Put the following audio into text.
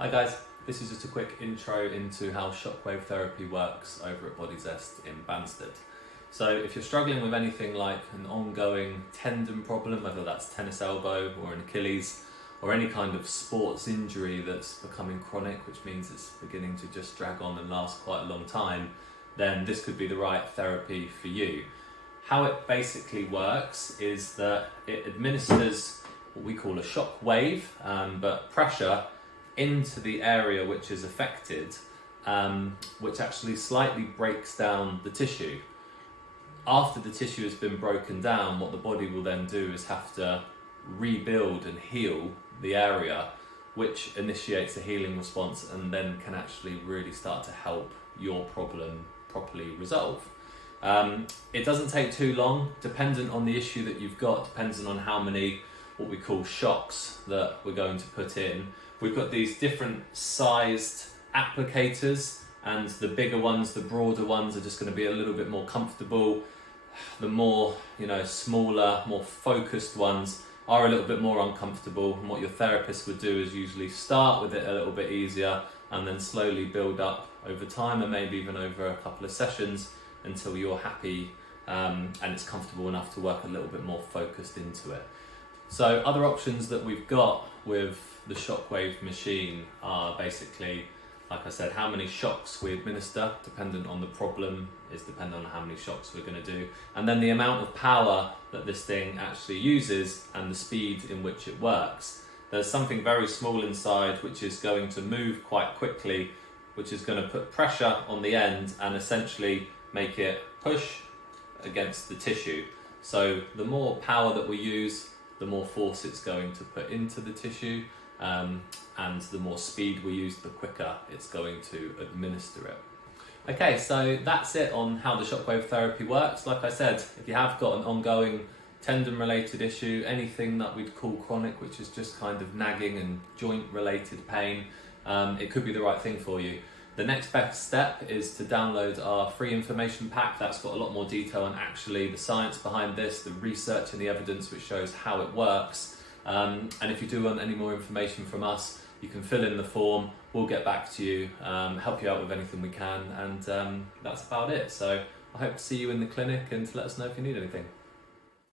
Hi guys, this is just a quick intro into how shockwave therapy works over at Body Zest in Banstead. So if you're struggling with anything like an ongoing tendon problem, whether that's tennis elbow or an Achilles, or any kind of sports injury that's becoming chronic, which means it's beginning to just drag on and last quite a long time, then this could be the right therapy for you. How it basically works is that it administers what we call a shock wave, but pressure into the area which is affected, which actually slightly breaks down the tissue. After the tissue has been broken down, what the body will then do is have to rebuild and heal the area, which initiates a healing response and then can actually really start to help your problem properly resolve. It doesn't take too long, dependent on the issue that you've got, depending on how many what we call shocks that we're going to put in. We've got these different sized applicators, and the bigger ones, the broader ones, are just going to be a little bit more comfortable. The more, smaller, more focused ones are a little bit more uncomfortable, and what your therapist would do is usually start with it a little bit easier and then slowly build up over time, and maybe even over a couple of sessions until you're happy and it's comfortable enough to work a little bit more focused into it. So other options that we've got with the shockwave machine are basically, like I said, how many shocks we administer, dependent on the problem, is dependent on how many shocks we're going to do, and then the amount of power that this thing actually uses and the speed in which it works. There's something very small inside which is going to move quite quickly, which is going to put pressure on the end and essentially make it push against the tissue. So the more power that we use, the more force it's going to put into the tissue, and the more speed we use, the quicker it's going to administer it. Okay, so that's it on how the shockwave therapy works. Like I said, if you have got an ongoing tendon related issue, anything that we'd call chronic, which is just kind of nagging and joint related pain, it could be the right thing for you. The next best step is to download our free information pack. That's got a lot more detail on actually the science behind this, the research and the evidence which shows how it works. And if you do want any more information from us, you can fill in the form, we'll get back to you, help you out with anything we can, and that's about it. So I hope to see you in the clinic, and to let us know if you need anything.